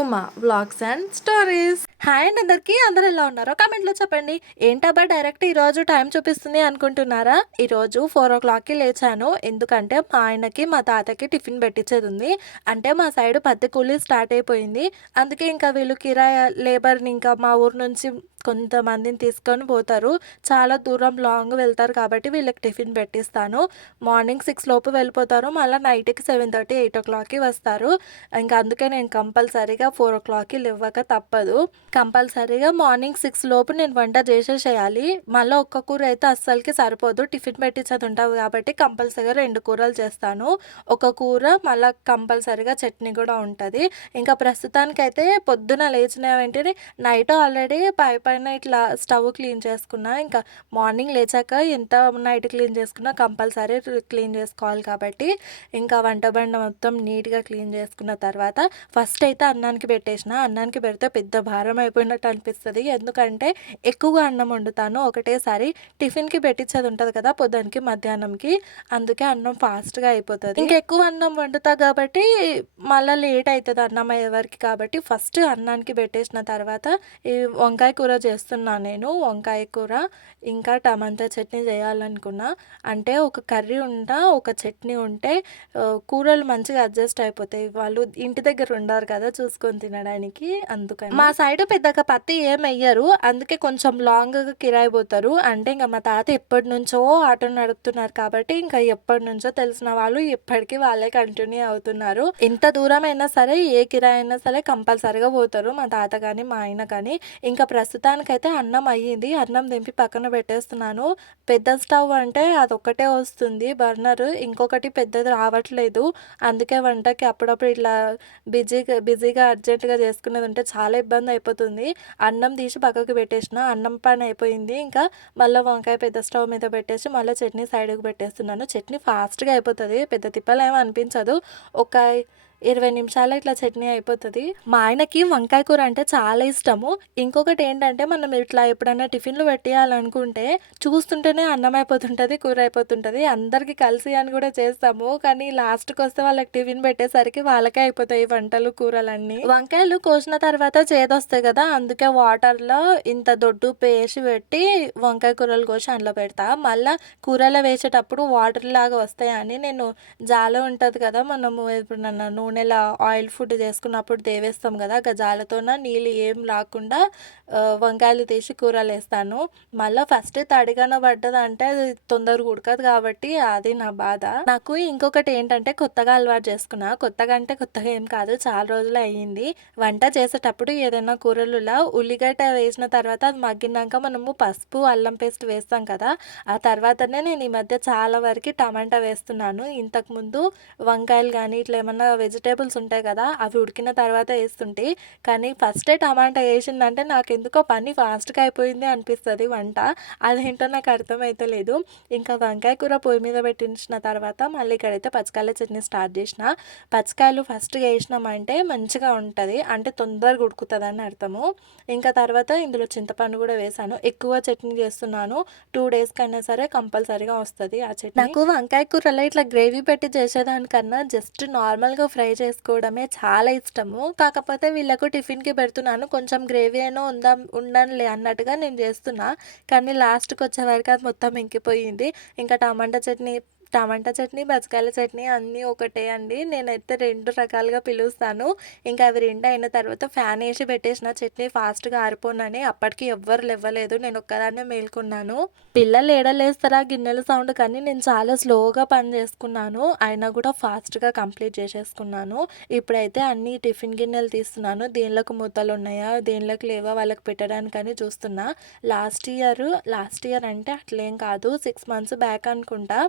Uma Vlogs and Stories. Hi అండి అందరికీ. అందరు ఎలా ఉన్నారో కామెంట్లో చెప్పండి. ఏంటబ్బా డైరెక్ట్ ఈరోజు టైం చూపిస్తుంది అనుకుంటున్నారా? ఈరోజు ఫోర్ ఓ క్లాక్కి లేచాను. ఎందుకంటే మా ఆయనకి మా తాతకి టిఫిన్ పెట్టించేది ఉంది. అంటే మా సైడ్ పత్తి కూలీ స్టార్ట్ అయిపోయింది. అందుకే ఇంకా వీళ్ళు కిరాయ లేబర్ని ఇంకా మా ఊరు నుంచి కొంతమందిని తీసుకొని పోతారు. చాలా దూరం లాంగ్ వెళ్తారు కాబట్టి వీళ్ళకి టిఫిన్ పెట్టిస్తాను. మార్నింగ్ సిక్స్ లోపు వెళ్ళిపోతారు. మళ్ళీ నైట్కి సెవెన్ థర్టీ ఎయిట్ ఓ క్లాక్కి వస్తారు. ఇంకా అందుకే నేను కంపల్సరీగా ఫోర్ ఓ క్లాక్కి ఇవ్వక తప్పదు. కంపల్సరీగా మార్నింగ్ సిక్స్ లోపు నేను వంట చేసేసేయాలి మళ్ళీ ఒక్క కూర అయితే అస్సలకి సరిపోదు. టిఫిన్ పెట్టించేది ఉంటుంది కాబట్టి కంపల్సరీగా రెండు కూరలు చేస్తాను. ఒక కూర మళ్ళీ కంపల్సరీగా చట్నీ కూడా ఉంటుంది. ఇంకా ప్రస్తుతానికైతే పొద్దున లేచిన వెంటనే నైట్ ఆల్రెడీ పై పైన ఇట్లా స్టవ్ క్లీన్ చేసుకున్నా. ఇంకా మార్నింగ్ లేచాక ఎంత నైట్ క్లీన్ చేసుకున్నా కంపల్సరీ క్లీన్ చేసుకోవాలి కాబట్టి ఇంకా వంట బండ మొత్తం నీట్గా క్లీన్ చేసుకున్న తర్వాత ఫస్ట్ అయితే అన్నానికి పెట్టేసిన. అన్నానికి పెడితే పెద్ద భారం అయిపోయినట్టు అనిపిస్తుంది. ఎందుకంటే ఎక్కువగా అన్నం వండుతాను. ఒకటేసారి టిఫిన్కి పెట్టించేది ఉంటుంది కదా పొద్దునకి మధ్యాహ్నంకి. అందుకే అన్నం ఫాస్ట్గా అయిపోతుంది. ఇంకా ఎక్కువ అన్నం వండుతా కాబట్టి మళ్ళీ లేట్ అవుతుంది అన్నం అయ్యేవరకు కాబట్టి ఫస్ట్ అన్నానికి పెట్టేసిన తర్వాత ఈ వంకాయ కూర చేస్తున్నాను నేను. వంకాయ కూర ఇంకా టమాటా చట్నీ చేయాలనుకున్నా. అంటే ఒక కర్రీ ఉంటా ఒక చట్నీ ఉంటే కూరలు మంచిగా అడ్జస్ట్ అయిపోతాయి. వాళ్ళు ఇంటి దగ్గర ఉండరు కదా చూసుకొని తినడానికి. అందుకని మా సైడ్ పెద్దగా పత్తి ఏం వెయ్యరు అందుకే కొంచెం లాంగ్గా కిరాయి పోతారు. అంటే ఇంకా మా తాత ఎప్పటి నుంచో ఆటో నడుపుతున్నారు కాబట్టి ఇంకా ఎప్పటి నుంచో తెలిసిన వాళ్ళు ఇప్పటికీ వాళ్ళే కంటిన్యూ అవుతున్నారు. ఎంత దూరం అయినా సరే ఏ కిరాయి అయినా సరే కంపల్సరీగా పోతారు. మా తాత కానీ మా ఆయన కానీ. ఇంకా ప్రస్తుతానికైతే అన్నం అయ్యింది. అన్నం దింపి పక్కన పెట్టేస్తున్నాను. పెద్ద స్టవ్ అంటే అదొక్కటే వస్తుంది. బర్నర్ ఇంకొకటి పెద్దది రావట్లేదు. అందుకే వంటకి అప్పుడప్పుడు ఇట్లా బిజీగా బిజీగా అర్జెంటుగా చేసుకునేది ఉంటే చాలా ఇబ్బంది అయిపోతుంది. అన్నం తీసి పక్కకు పెట్టేసిన అన్నం పని అయిపోయింది. ఇంకా మళ్ళీ వంకాయ పెద్ద స్టవ్ మీద పెట్టేసి మళ్ళీ చట్నీ సైడ్కి పెట్టేస్తున్నాను. చట్నీ ఫాస్ట్గా అయిపోతుంది. పెద్ద తిప్పలు ఏమీ అనిపించదు. ఒక ఇరవై నిమిషాలు ఇట్లా చట్నీ అయిపోతుంది. మా ఆయనకి వంకాయ కూర అంటే చాలా ఇష్టము. ఇంకొకటి ఏంటంటే మనం ఇట్లా ఎప్పుడైనా టిఫిన్లు పెట్టేయాలనుకుంటే చూస్తుంటేనే అన్నం అయిపోతుంటుంది కూర అయిపోతుంటుంది. అందరికీ కలిసి అని కూడా చేస్తాము. కానీ లాస్ట్కి వస్తే వాళ్ళకి టిఫిన్ పెట్టేసరికి వాళ్ళకే అయిపోతాయి వంటలు కూరలన్నీ. వంకాయలు కోసిన తర్వాత చేదొస్తాయి కదా అందుకే వాటర్లో ఇంత దొడ్డు పేసి పెట్టి వంకాయ కూరలు కోసి అందులో పెడతా. మళ్ళీ కూరలో వేసేటప్పుడు వాటర్ లాగా వస్తాయని నేను జాల ఉంటుంది కదా మనము ఎప్పుడన్నా నూనెలో ఆయిల్ ఫుడ్ చేసుకున్నప్పుడు దేవేస్తాం కదా గజాలతోన నీళ్ళు ఏం రాకుండా వంకాయలు తీసి కూరలు వేస్తాను మళ్ళీ ఫస్ట్ తడిగాన పడ్డదంటే అది తొందరగా ఉడకదు కాబట్టి అది నా బాధ. నాకు ఇంకొకటి ఏంటంటే కొత్తగా అలవాటు చేసుకున్నా. కొత్తగా అంటే కొత్తగా ఏం కాదు చాలా రోజులు అయ్యింది. వంట చేసేటప్పుడు ఏదైనా కూరలులా ఉల్లిగడ్డ వేసిన తర్వాత అది మగ్గినాక మనము పసుపు అల్లం పేస్ట్ వేస్తాం కదా ఆ తర్వాతనే నేను ఈ మధ్య చాలా వరకు టమాటా వేస్తున్నాను. ఇంతకుముందు వంకాయలు కానీ ఇట్లా ఏమన్నా వెజిటేబుల్స్ ఉంటాయి కదా అవి ఉడికిన తర్వాత వేస్తుంటే కానీ ఫస్టే టమాటా వేసిందంటే నాకు ఎందుకో పని ఫాస్ట్గా అయిపోయింది అనిపిస్తుంది వంట. అదేంటో నాకు అర్థమైతే లేదు ఇంకా వంకాయ కూర పొయ్యి మీద పెట్టించిన తర్వాత మళ్ళీ ఇక్కడైతే పచ్చికాయల చట్నీ స్టార్ట్ చేసిన. పచ్చికాయలు ఫస్ట్ వేసినామంటే మంచిగా ఉంటుంది అంటే తొందరగా ఉడుకుతుంది అని అర్థము. ఇంకా తర్వాత ఇందులో చింతపండు కూడా వేసాను. ఎక్కువ చట్నీ చేస్తున్నాను. టూ డేస్ కన్నా సరే కంపల్సరీగా వస్తుంది ఆ చట్నీ. నాకు వంకాయ కూరలో ఇట్లా గ్రేవీ పెట్టి చేసేదానికన్నా జస్ట్ నార్మల్గా ఫ్రై చేసుకోవడమే చాలా ఇష్టము. కాకపోతే వీళ్ళకు టిఫిన్కి పెడుతున్నాను. కొంచెం గ్రేవీ అయినా ఉందా ఉండనులే అన్నట్టుగా నేను చేస్తున్నా. కానీ లాస్ట్కి వచ్చే వరకు అది మొత్తం ఇంకిపోయింది. ఇంకా టమాటా చట్నీ టమాటా చట్నీ బచ్చకాయల చట్నీ అన్నీ ఒకటే అండి. నేనైతే రెండు రకాలుగా పిలుస్తాను. ఇంకా అవి రెండు అయిన తర్వాత ఫ్యాన్ వేసి పెట్టేసిన చట్నీ ఫాస్ట్గా ఆరిపోనని అప్పటికి ఎవ్వరు లేవ్వలేదు. నేను ఒక్కదాన్నే మేల్కొన్నాను. పిల్లలు ఏడలేస్తారా గిన్నెల సౌండ్ కానీ నేను చాలా స్లోగా పని చేసుకున్నాను. అయినా కూడా ఫాస్ట్గా కంప్లీట్ చేసేసుకున్నాను. ఇప్పుడైతే అన్ని టిఫిన్ గిన్నెలు తీస్తున్నాను. దేనిలోకి మూతలు ఉన్నాయా దేనిలోకి లేవా వాళ్ళకి పెట్టడానికని చూస్తున్నా. లాస్ట్ ఇయర్ లాస్ట్ ఇయర్ అంటే అట్లేం కాదు. సిక్స్ మంత్స్ బ్యాక్ అనుకుంటా.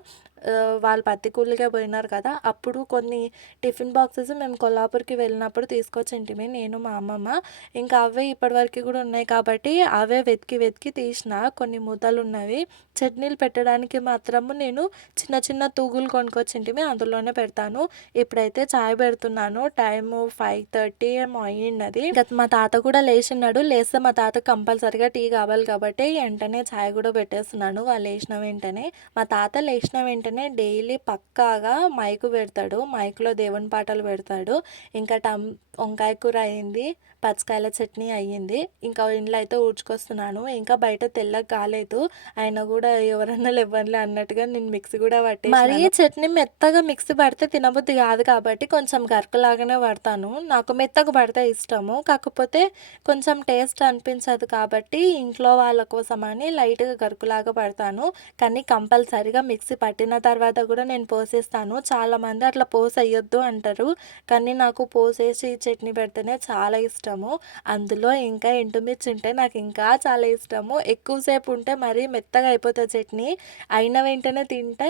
వాళ్ళు పత్తికూలిగా పోయినారు కదా అప్పుడు కొన్ని టిఫిన్ బాక్సెస్ మేము కొల్లాపూర్కి వెళ్ళినప్పుడు తీసుకొచ్చింటిమి నేను మా అమ్మమ్మ ఇంకా అవే ఇప్పటివరకు కూడా ఉన్నాయి కాబట్టి అవే వెతికి వెతికి తీసిన. కొన్ని మూతలు ఉన్నవి. చట్నీలు పెట్టడానికి మాత్రము నేను చిన్న చిన్న తూగులు కొనుక్కొచ్చింటిమి అందులోనే పెడతాను. ఇప్పుడైతే చాయ్ పెడుతున్నాను. టైము ఫైవ్ థర్టీ ఏమో అయ్యింది. మా తాత కూడా లేచిన్నాడు లేస్తే మా తాత కంపల్సరిగా టీ కావాలి కాబట్టి వెంటనే చాయ్ కూడా పెట్టేస్తున్నాను. వాళ్ళు లేచిన వెంటనే. మా తాత లేచిన వెంటనే అలానే డైలీ పక్కాగా మైకు పెడతాడు. మైక్లో దేవుని పాటలు పెడతాడు. ఇంకా టమ్ వంకాయ కూర అయింది. పచ్చికాయల చట్నీ అయ్యింది. ఇంకా ఇంట్లో అయితే ఊడ్చుకొస్తున్నాను. ఇంకా బయట తెల్లగా కాలేదు అయినా కూడా ఎవరన్నా లేవ్వనులే అన్నట్టుగా నేను మిక్సీ కూడా పట్టి మరి చట్నీ మెత్తగా మిక్సీ పడితే తినబుద్ధి కాదు కాబట్టి కొంచెం గరకలాగానే పడతాను. నాకు మెత్తగా పడితే ఇష్టము. కాకపోతే కొంచెం టేస్ట్ అనిపించదు కాబట్టి ఇంట్లో వాళ్ళ కోసం అని లైట్గా గరుకులాగా పడతాను. కానీ కంపల్సరిగా మిక్సీ పట్టిన తర్వాత కూడా నేను పోసేస్తాను. చాలామంది అట్లా పోసేయొద్దు అంటారు. కానీ నాకు పోసేసి చట్నీ పెడితేనే చాలా ఇష్టము. అందులో ఇంకా ఎండుమిర్చి ఉంటే నాకు ఇంకా చాలా ఇష్టము. ఎక్కువసేపు ఉంటే మరీ మెత్తగా అయిపోతుంది చట్నీ. అయిన వెంటనే తింటే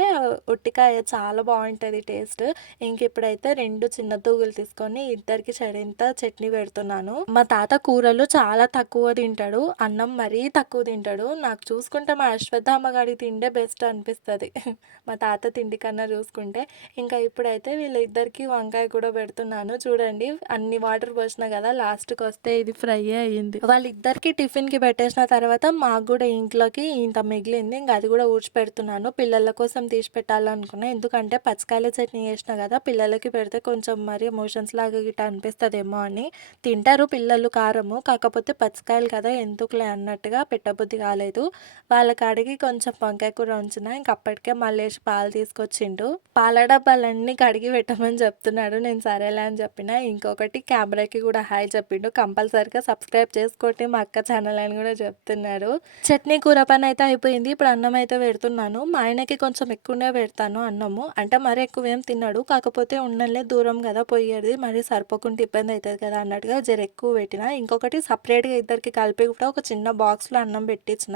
ఉట్టికాయ చాలా బాగుంటుంది టేస్ట్. ఇంక ఇప్పుడైతే రెండు చిన్న తూగులు తీసుకొని ఇద్దరికి సరింత చట్నీ పెడుతున్నాను. మా తాత కూరలు చాలా తక్కువ తింటాడు. అన్నం మరీ తక్కువ తింటాడు. నాకు చూసుకుంటే మా అశ్వత్థామ గారి తిండే బెస్ట్ అనిపిస్తుంది. మా తాత తిండి కన్నా చూసుకుంటే. ఇంకా ఇప్పుడైతే వీళ్ళిద్దరికి వంకాయ కూడా పెడుతున్నాను. చూడండి అన్ని వాటర్ పోసినా కదా లాస్ట్ లాస్ట్కి వస్తే ఇది ఫ్రై అయ్యింది. వాళ్ళిద్దరికి టిఫిన్కి పెట్టేసిన తర్వాత మాకు కూడా ఇంట్లోకి ఇంత మిగిలింది. ఇంకా అది కూడా ఊడ్చి పెడుతున్నాను. పిల్లల కోసం తీసి పెట్టాలనుకున్నా. ఎందుకంటే పచ్చికాయల చట్నీ చేసిన కదా పిల్లలకి పెడితే కొంచెం మరి ఎమోషన్స్ లాగా గిట్ట అనిపిస్తుందేమో అని. తింటారు పిల్లలు కారము. కాకపోతే పచ్చికాయలు కదా ఎందుకులే అన్నట్టుగా పెట్టబుద్ధి కాలేదు. వాళ్ళకి అడిగి కొంచెం వంకాయ కూర ఉంచిన ఇంక అప్పటికే మళ్ళీ పాలు తీసుకొచ్చిండు. పాల డబ్బాలన్నీ కడిగి పెట్టమని చెప్తున్నాడు. నేను సరేలే అని చెప్పిన. ఇంకొకటి కెమెరాకి కూడా హాయ్ చెప్పిండు కంపల్సరిగా సబ్స్క్రైబ్ చేసుకోండి. మా అక్క ఛానల్ అని కూడా చెప్తున్నారు. చట్నీ కూర పని అయితే అయిపోయింది. ఇప్పుడు అన్నం అయితే పెడుతున్నాను. మా ఆయనకి కొంచెం ఎక్కువనే పెడతాను అన్నము. అంటే మరీ ఎక్కువ ఏం తిన్నాడు. కాకపోతే ఉండలే దూరం కదా పోయేది. మరి సరిపోకుండా ఇబ్బంది అవుతుంది కదా అన్నట్టుగా జర ఎక్కువ పెట్టిన. ఇంకొకటి సపరేట్గా ఇద్దరికి కలిపి కూడా ఒక చిన్న బాక్స్లో అన్నం పెట్టించిన.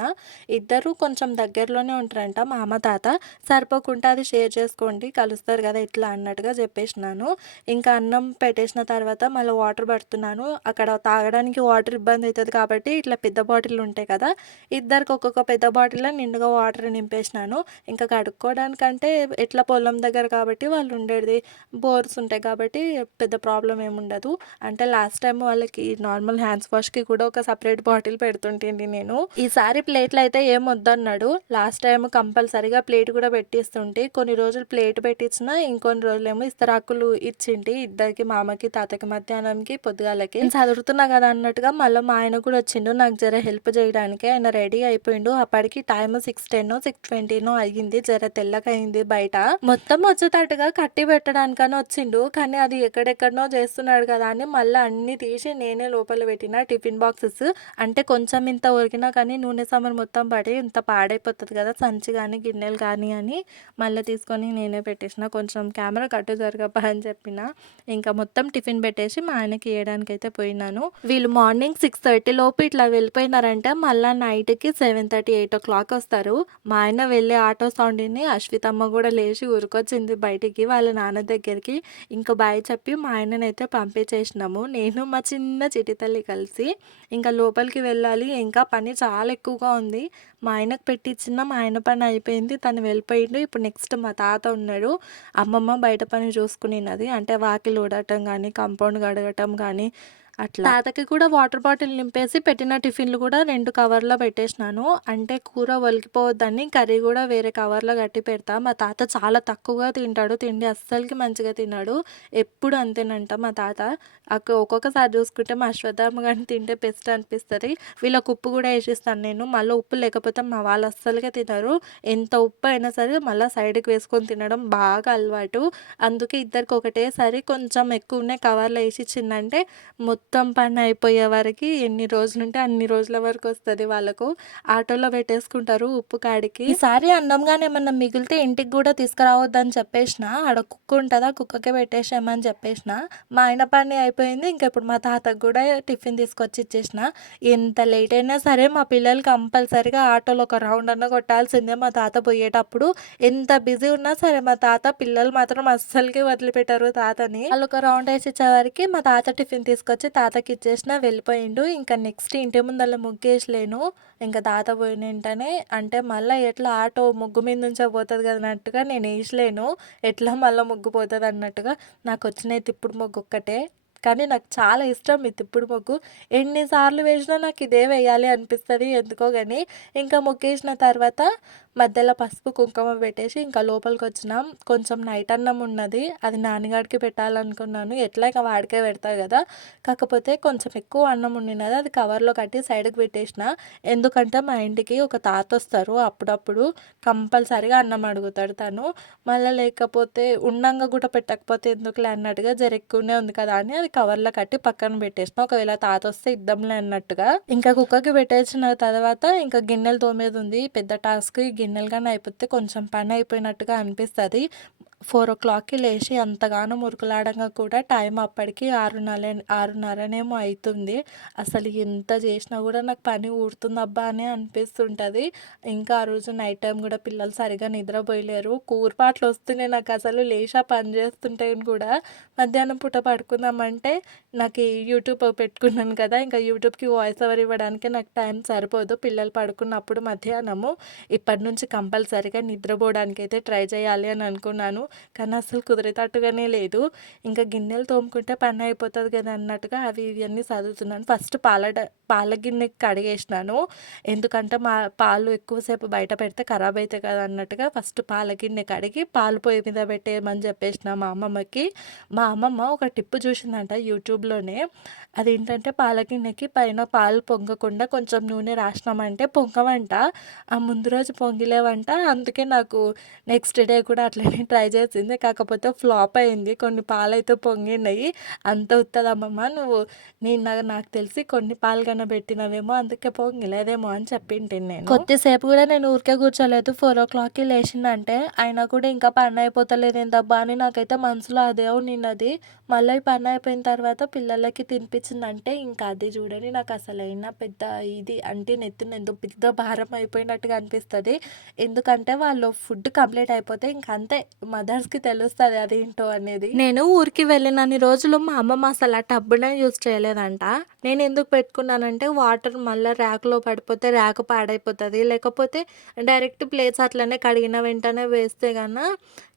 ఇద్దరు కొంచెం దగ్గరలోనే ఉంటారంట మా అమ్మ తాత. సరిపోకుండా అది షేర్ చేసుకోండి. కలుస్తారు కదా ఇట్లా అన్నట్టుగా చెప్పేసినాను. ఇంకా అన్నం పెట్టేసిన తర్వాత మళ్ళీ వాటర్ పడుతున్నాను. అక్కడ తాగడానికి వాటర్ ఇబ్బంది అవుతుంది కాబట్టి ఇట్లా పెద్ద బాటిల్ ఉంటాయి కదా ఇద్దరికి ఒక్కొక్క పెద్ద బాటిల్లో నిండుగా వాటర్ నింపేసినాను. ఇంకా కడుక్కోవడానికంటే ఎట్లా పొలం దగ్గర కాబట్టి వాళ్ళు ఉండేది బోర్స్ ఉంటాయి కాబట్టి పెద్ద ప్రాబ్లం ఏముండదు అంటే లాస్ట్ టైం వాళ్ళకి నార్మల్ హ్యాండ్స్ వాష్కి కూడా ఒక సపరేట్ బాటిల్ పెడుతుంటేండి నేను. ఈసారి ప్లేట్లు అయితే ఏం వద్దన్నాడు. లాస్ట్ టైం కంపల్సరీగా ప్లేట్ కూడా పెట్టిస్తుంటే కొన్ని రోజులు ప్లేట్ పెట్టించిన ఇంకొన్ని రోజులు ఏమో ఇస్తరాకులు ఇచ్చింటి ఇద్దరికి మామకి తాతకి మధ్యాహ్నంకి పొద్దుగాలకి. చదువుతున్నా కదా అన్నట్టుగా మళ్ళీ మా ఆయన కూడా వచ్చిండు నాకు జర హెల్ప్ చేయడానికి. ఆయన రెడీ అయిపోయిండు. అప్పటికి టైం సిక్స్ టెన్ సిక్స్ ట్వంటీనో అయ్యింది. జర తెల్లగా బయట. మొత్తం వచ్చేటట్టుగా కట్టి పెట్టడానికని వచ్చిండు. కానీ అది ఎక్కడెక్కడనో చేస్తున్నాడు కదా అని మళ్ళీ అన్ని తీసి నేనే లోపల పెట్టిన టిఫిన్ బాక్సెస్ అంటే కొంచెం ఇంత ఉరికినా కానీ నూనె సామాన్ మొత్తం పడి ఇంత పాడైపోతుంది కదా సంచి కానీ గిన్నెలు కానీ అని మళ్ళీ తీసుకొని నేనే పెట్టేసిన. కొంచెం కెమెరా కట్టు జరగబ్బా అని చెప్పిన. ఇంకా మొత్తం టిఫిన్ పెట్టేసి మా ఆయనకి ఇవ్వడానికి అయితే వెళ్ళినాను వీళ్ళు మార్నింగ్ సిక్స్ థర్టీ లోపు ఇట్లా వెళ్ళిపోయినారంటే మళ్ళీ నైట్కి seven thirty eight o'clock వస్తారు. మా ఆయన వెళ్ళే ఆటో సౌండ్ని అశ్వితమ్మ కూడా లేచి ఊరుకొచ్చింది బయటికి వాళ్ళ నాన్న దగ్గరికి. ఇంకా బాయ్ చెప్పి మా ఆయననైతే పంపించేసినాము. నేను మా చిన్న చిటి తల్లి కలిసి ఇంకా లోపలికి వెళ్ళాలి. ఇంకా పని చాలా ఎక్కువగా ఉంది. మా ఆయనకు పెట్టించిన మా ఆయన పని అయిపోయింది. తను వెళ్ళిపోయిండు. ఇప్పుడు నెక్స్ట్ మా తాత ఉన్నాడు. అమ్మమ్మ బయట పని చూసుకునేది అంటే వాకిలు ఊడటం కానీ కాంపౌండ్ కడగటం కానీ అట్లా. తాతకి కూడా వాటర్ బాటిల్ నింపేసి పెట్టిన టిఫిన్లు కూడా రెండు కవర్లో పెట్టేసినాను. అంటే కూర ఒలికిపోవద్దని కర్రీ కూడా వేరే కవర్లో కట్టి పెడతా. మా తాత చాలా తక్కువగా తింటాడు. తిండి అస్సలకి మంచిగా తిన్నాడు ఎప్పుడు అంతేనంట మా తాత. అక్క ఒక్కొక్కసారి చూసుకుంటే మా అశ్వత్థామ కానీ తింటే బెస్ట్ అనిపిస్తుంది. వీళ్ళకి ఉప్పు కూడా వేసిస్తాను నేను. మళ్ళీ ఉప్పు లేకపోతే మా వాళ్ళు అస్సలుగా తినరు. ఎంత ఉప్పు అయినా సరే మళ్ళీ సైడ్కి వేసుకొని తినడం బాగా అలవాటు. అందుకే ఇద్దరికి ఒకటేసారి కొంచెం ఎక్కువనే కవర్లో వేసి ఇచ్చిందంటే మొత్తం పని అయిపోయే వరకు ఎన్ని రోజులు ఉంటే అన్ని రోజుల వరకు వస్తుంది వాళ్ళకు. ఆటోలో పెట్టేసుకుంటారు ఉప్పు కాడికి. ఈసారి అన్నంగానే ఏమన్నా మిగిలితే ఇంటికి కూడా తీసుకురావద్దని చెప్పేసిన ఆడ కుక్క ఉంటుందా కుక్కకే పెట్టేసామని చెప్పేసిన మా ఆయన పని అయిపోయింది ఇంకా ఇప్పుడు మా తాతకు కూడా టిఫిన్ తీసుకొచ్చి ఇచ్చేసిన. ఎంత లేట్ అయినా సరే మా పిల్లలు కంపల్సరిగా ఆటోలో ఒక రౌండ్ అన్న కొట్టాల్సిందే మా తాత పోయేటప్పుడు. ఎంత బిజీ ఉన్నా సరే మా తాత పిల్లలు మాత్రం అస్సలకి వదిలిపెట్టారు తాతని. వాళ్ళు ఒక రౌండ్ వేసి ఇచ్చేవారికి మా తాత టిఫిన్ తీసుకొచ్చి తాతకి ఇచ్చేసిన వెళ్ళిపోయిండు. ఇంకా నెక్స్ట్ ఇంటి ముందర ముగ్గేసలేను ఇంకా తాత పోయిన వెంటనే అంటే మళ్ళీ ఎట్లా ఆటో ముగ్గు మీద నుంచే పోతుంది కదా అన్నట్టుగా నేను వేసలేను ఎట్లా మళ్ళీ ముగ్గు పోతుంది అన్నట్టుగా నాకు వచ్చినైతే ఇప్పుడు ముగ్గు ఒక్కటే. కానీ నాకు చాలా ఇష్టం ఈ తిప్పుడు మొగ్గు. ఎన్నిసార్లు వేసినా నాకు ఇదే వేయాలి అనిపిస్తుంది ఎందుకో కానీ ఇంకా మొగ్గేసిన తర్వాత మధ్యలో పసుపు కుంకుమ పెట్టేసి ఇంకా లోపలికి వచ్చినాం. కొంచెం నైట్ అన్నం ఉన్నది. అది నాన్నగాడికి పెట్టాలనుకున్నాను. ఎట్లా ఇక వాడికే పెడతా కదా. కాకపోతే కొంచెం ఎక్కువ అన్నం ఉండినది. అది కవర్లో కట్టి సైడ్కి పెట్టేసిన. ఎందుకంటే మా ఇంటికి ఒక తాత వస్తారు. అప్పుడప్పుడు కంపల్సరిగా అన్నం అడుగుతాడు తను. మళ్ళీ లేకపోతే ఉండంగా కూడా పెట్టకపోతే ఎందుకులే అన్నట్టుగా జరెక్కువనే ఉంది కదా అని అది కవర్లో కట్టి పక్కన పెట్టేసిన. ఒకవేళ తాత వస్తే ఇద్దాంలే అన్నట్టుగా. ఇంకా కుక్కకి పెట్టేసిన తర్వాత ఇంకా గిన్నెలు తోమేది ఉంది. పెద్ద టాస్క్ గిన్నెలు కానీ అయిపోతే కొంచెం పని అయిపోయినట్టుగా అనిపిస్తుంది. ఫోర్ ఓ క్లాక్కి లేచి ఎంతగానో మురుకులాడంగా కూడా టైం అప్పటికి ఆరున్నర ఆరున్నరనేమో అవుతుంది అసలు ఎంత చేసినా కూడా నాకు పని ఊడుతుందబ్బా అని అనిపిస్తుంటుంది. ఇంకా ఆ రోజు నైట్ టైం కూడా పిల్లలు సరిగా నిద్రపోయలేరు. కూరపాట్లు వస్తున్నాయి నాకు అసలు. లేచా పని చేస్తుంటే కూడా మధ్యాహ్నం పూట పడుకుందామంటే నాకు యూట్యూబ్ పెట్టుకున్నాను కదా ఇంకా యూట్యూబ్కి వాయిస్ ఓవర్ ఇవ్వడానికి నాకు టైం సరిపోదు. పిల్లలు పడుకున్నప్పుడు మధ్యాహ్నము. ఇప్పటి నుంచి కంపల్సరిగా నిద్రపోవడానికి అయితే ట్రై చేయాలి అని అనుకున్నాను. కానీ అసలు కుదిరేటట్టుగానే లేదు. ఇంకా గిన్నెలు తోముకుంటే పని అయిపోతుంది కదా అన్నట్టుగా అవి ఇవన్నీ చదువుతున్నాను ఫస్ట్ పాల పాల గిన్నె కడిగేసినాను. ఎందుకంటే మా పాలు ఎక్కువసేపు బయట పెడితే ఖరాబ్ అవుతాయి కదా అన్నట్టుగా ఫస్ట్ పాల గిన్నె కడిగి పాలు పొయ్యి మీద పెట్టేయమని చెప్పేసిన మా అమ్మమ్మకి. మా అమ్మమ్మ ఒక టిప్పు చూసిందంట యూట్యూబ్లోనే. అదేంటంటే పాల గిన్నెకి పైన పాలు పొంగకుండా కొంచెం నూనె రాసినామంటే పొంగవంట. ఆ ముందు రోజు పొంగిలేవంట. అందుకే నాకు నెక్స్ట్ డే కూడా అట్లనే ట్రై చేసింది. కాకపోతే ఫ్లాప్ అయింది. కొన్ని పాలు అయితే పొంగినాయి. అంత ఉత్తదమ్మమ్మ. నువ్వు నేను నాకు తెలిసి కొన్ని పాలు కన్నా పెట్టినవేమో అందుకే పొంగిలేదేమో అని చెప్పింటి నేను. కొద్దిసేపు కూడా నేను ఊరికే కూర్చోలేదు. ఫోర్ ఓ క్లాక్కి లేచిందంటే అయినా కూడా ఇంకా పని అయిపోతలేదు ఏంటబ్బా అని నాకైతే మనసులో అదే నిన్నది మళ్ళీ పని అయిపోయిన తర్వాత పిల్లలకి తినిపించిందంటే ఇంకా అది చూడండి నాకు అసలైన పెద్ద ఇది. అంటే నెత్తిన ఎందుకు పెద్ద భారం అయిపోయినట్టుగా అనిపిస్తుంది. ఎందుకంటే వాళ్ళు ఫుడ్ కంప్లీట్ అయిపోతే ఇంక అంతే. మదర్స్కి తెలుస్తుంది అదేంటో అనేది. నేను ఊరికి వెళ్ళినన్ని రోజులు మా అమ్మమ్మ అసలు ఆ టబ్బునే యూజ్ చేయలేదంట. నేను ఎందుకు పెట్టుకున్నానంటే వాటర్ మళ్ళీ ర్యాక్లో పడిపోతే ర్యాక్ పాడైపోతుంది. లేకపోతే డైరెక్ట్ ప్లేట్స్ అట్లనే కడిగిన వెంటనే వేస్తే కన్నా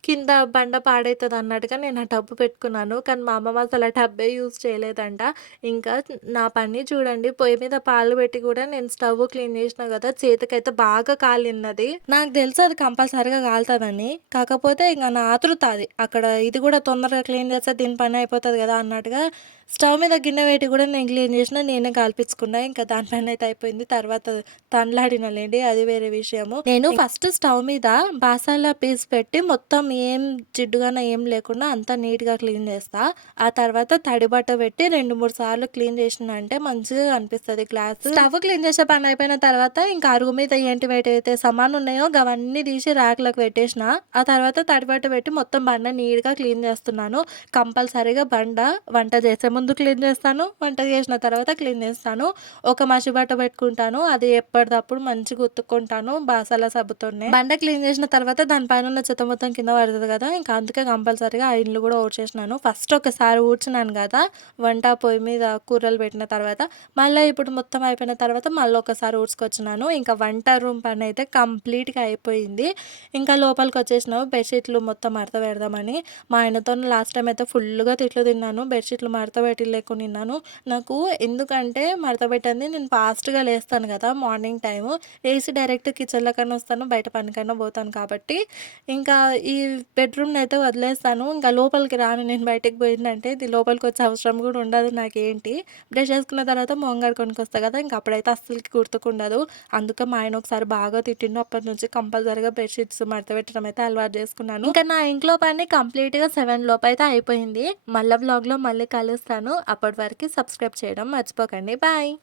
కింద బండ పాడైతుంది అన్నట్టుగా నేను ఆ టబ్బు పెట్టుకున్నాను. కానీ మా అమ్మమ్మ అసలు ఆ టబ్బే యూజ్ చేయలేదంట. ఇంకా నా పని చూడండి పొయ్యి మీద పాలు పెట్టి కూడా నేను స్టవ్ క్లీన్ చేసిన కదా చేతికైతే బాగా కాలిన్నది. నాకు తెలుసు అది కంపల్సరీగా కాలుతుందని. కాకపోతే ఇంకా నా ఆతృత అది అక్కడ ఇది కూడా తొందరగా క్లీన్ చేస్తే దీని పని అయిపోతుంది కదా అన్నట్టుగా స్టవ్ మీద గిన్నె పెట్టి కూడా నేను క్లీన్ చేసిన నేనే కాల్పించుకున్నా. ఇంకా దానిపైన అయితే అయిపోయింది. తర్వాత తండ్లాడినలేండి అది వేరే విషయము. నేను ఫస్ట్ స్టవ్ మీద బాసాల పీస్ పెట్టి మొత్తం ఏం జిడ్డుగానే ఏం లేకుండా అంతా నీట్గా క్లీన్ చేస్తా. ఆ తర్వాత తడి బట్ట పెట్టి రెండు మూడు సార్లు క్లీన్ చేసిన అంటే మంచిగా కనిపిస్తుంది గ్లాస్. స్టవ్ క్లీన్ చేసే పని అయిపోయిన తర్వాత ఇంకా అరుగు మీద ఏంటి అయితే సమాన్ ఉన్నాయో అవన్నీ తీసి ర్యాక్లకు పెట్టేసిన. ఆ తర్వాత తడిబట్ట పెట్టి మొత్తం బండ నీట్గా క్లీన్ చేస్తున్నాను. కంపల్సరీగా బండ వంట చేసే ముందు క్లీన్ చేస్తాను. వంట చేసిన తర్వాత క్లీన్ చేస్తాను. ఒక మసి బట్ట పెట్టుకుంటాను. అది ఎప్పటికప్పుడు మంచిగా ఉత్తుకుంటాను బాసాల సబ్బుతోనే. బండ క్లీన్ చేసిన తర్వాత దానిపైన ఉన్న చెత్త మొత్తం కింద పడుతుంది కదా. ఇంకా అందుకే కంపల్సరీగా ఆ ఇండ్లు కూడా ఊడ్చేసినాను. ఫస్ట్ ఒకసారి ఊడ్చినాను కదా వంట పొయ్యి మీద కూరలు పెట్టిన తర్వాత మళ్ళీ ఇప్పుడు మొత్తం అయిపోయిన తర్వాత మళ్ళీ ఒకసారి ఊడ్చుకొచ్చినాను. ఇంకా వంట రూమ్ పని అయితే కంప్లీట్గా అయిపోయింది. ఇంకా లోపలికి వచ్చేసినావు బెడ్షీట్లు మొత్తం మడత పెడదామని. మా ఆయనతో లాస్ట్ టైం అయితే ఫుల్గా తిట్లు తిన్నాను బెడ్షీట్లు మడత పెట్టి లేకుండా తిన్నాను నాకు ఎందుకంటే మడత పెట్టింది నేను ఫాస్ట్గా లేస్తాను కదా మార్నింగ్ టైము. లేచి డైరెక్ట్ కిచెన్లో కన్నా వస్తాను బయట పనికన్నా పోతాను కాబట్టి. ఇంకా ఈ బెడ్రూమ్ని అయితే వదిలేస్తాను. ఇంకా లోపలికి రాను నేను బయటకు పోయిందంటే ఇది లోపలికి వచ్చే అవసరం కూడా ఉండదు నాకేంటి. బ్రష్ చేసుకున్న తర్వాత మొంగడు కొనుక్కొస్తా కదా ఇంకా అప్పుడైతే అస్సలకి గుర్తుకుండదు. అందుకే మా ఆయన ఒకసారి బాగా తిట్టిండు. అప్పటి నుంచి కంపల్సరీగా బెడ్షీట్స్ మడత పెట్టడం అయితే అలవాటు చేసుకున్నాను. ఇంకా నా ఇంట్లో పని కంప్లీట్గా సెవెన్ లోపు అయితే అయిపోయింది. మళ్ళీ బ్లాగ్లో మళ్ళీ కలుస్తాను. అప్పటి వరకు సబ్స్క్రైబ్ చేయడం మర్చిపోకండి. బాయ్